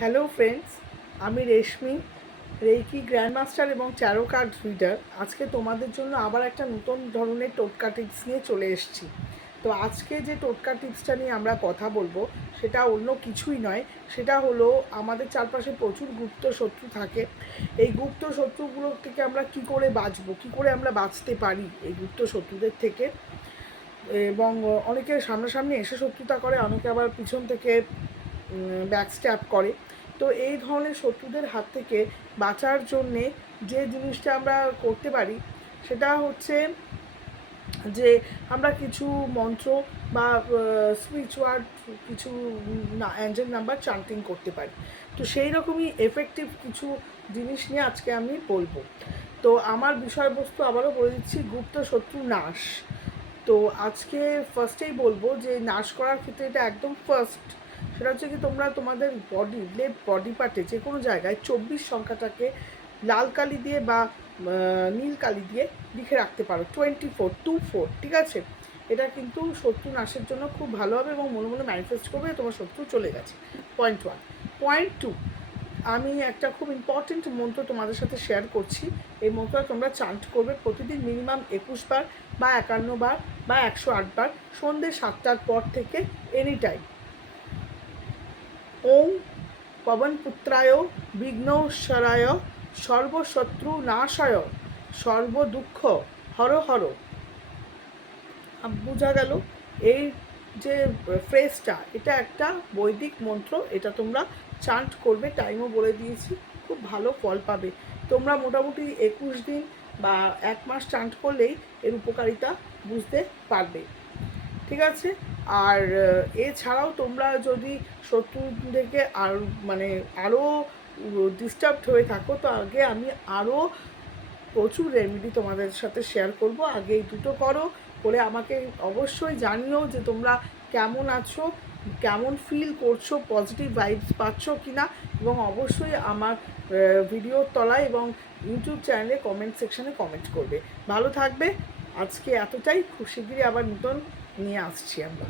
Hello friends, আমি রেশমি, reiki grandmaster এবং taro card reader. আজকে তোমাদের জন্য আবার একটা নতুন ধরনের টোটকা টিপস নিয়ে চলে এসেছি। তো আজকে যে টোটকা টিপসটা নিয়ে আমরা কথা বলবো সেটা অন্য কিছুই নয়, সেটা হলো আমাদের চারপাশে প্রচুর গুপ্ত শত্রু থাকে। এই গুপ্ত শত্রুগুলোর থেকে আমরা কি করে বাঁচবো, কী করে আমরা বাঁচতে পারি এই গুপ্ত শত্রুদের থেকে। এবং অনেকে সামনাসামনি এসে শত্রুতা করে, অনেকে আবার পিছন থেকে ব্যাকস্ট্যাপ করে। তো এই ধরনের শত্রুদের হাত থেকে বাঁচার জন্যে যে জিনিসটা আমরা করতে পারি সেটা হচ্ছে যে আমরা কিছু মন্ত্র বা স্পিরিচুয়াল কিছু অ্যাঞ্জেল নাম্বার চান্টিং করতে পারি। তো সেই রকমই এফেক্টিভ কিছু জিনিস নিয়ে আজকে আমি বলবো। তো আমার বিষয়বস্তু আবারও বলে দিচ্ছি, গুপ্ত শত্রু নাশ। তো আজকে ফার্স্টেই বলবো যে নাশ করার ক্ষেত্রে এটা একদম ফার্স্ট, সেটা হচ্ছে কি তোমরা তোমাদের লেফট বডি পার্টে যে কোনো জায়গায় 24 সংখ্যাটাকে লাল কালি দিয়ে বা নীল কালি দিয়ে লিখে রাখতে পারো। 24 ঠিক আছে? এটা কিন্তু শত্রু নাশের জন্য খুব ভালো হবে এবং মনে মনে ম্যানিফেস্ট করবে তোমার শত্রু চলে গেছে। পয়েন্ট 1। পয়েন্ট 2, আমি একটা খুব ইম্পর্টেন্ট মন্ত্র তোমাদের সাথে শেয়ার করছি। এই মন্ত্রটা তোমরা চান্ট করবে প্রতিদিন মিনিমাম 21 বার বা 51 বার বা 108 বার সন্ধ্যে 7টার পর থেকে এনি টাইম। ওম পবনপুত্রায় বিঘ্নেশ্বরায় সর্বশত্রু নাশায় সর্বদুঃখ হর হর। বোঝা গেল? এই যে ফ্রেজটা, এটা একটা বৈদিক মন্ত্র, এটা তোমরা চান্ট করবে, টাইমও বলে দিয়েছি, খুব ভালো ফল পাবে। তোমরা মোটামুটি 21 দিন বা 1 মাস চান্ট করলেই এর উপকারিতা বুঝতে পারবে, ঠিক আছে? আর এছাড়াও তোমরা যদি শত্রুদেরকে আর আরও ডিস্টার্বড হয়ে থাকো, তো আগে আমি আরও প্রচুর রেমেডি তোমাদের সাথে শেয়ার করব। আগে এই দুটো করো, করে আমাকে অবশ্যই জানিও যে তোমরা কেমন আছো, কেমন ফিল করছো, পজিটিভ ভাইবস পাচ্ছ কি না। এবং অবশ্যই আমার ভিডিওর তলায় এবং ইউটিউব চ্যানেলে কমেন্ট সেকশানে কমেন্ট করবে। ভালো থাকবে। আজকে এতটাই, খুব শিগগিরই আবার নতুন নিয়ে আসছি আমরা।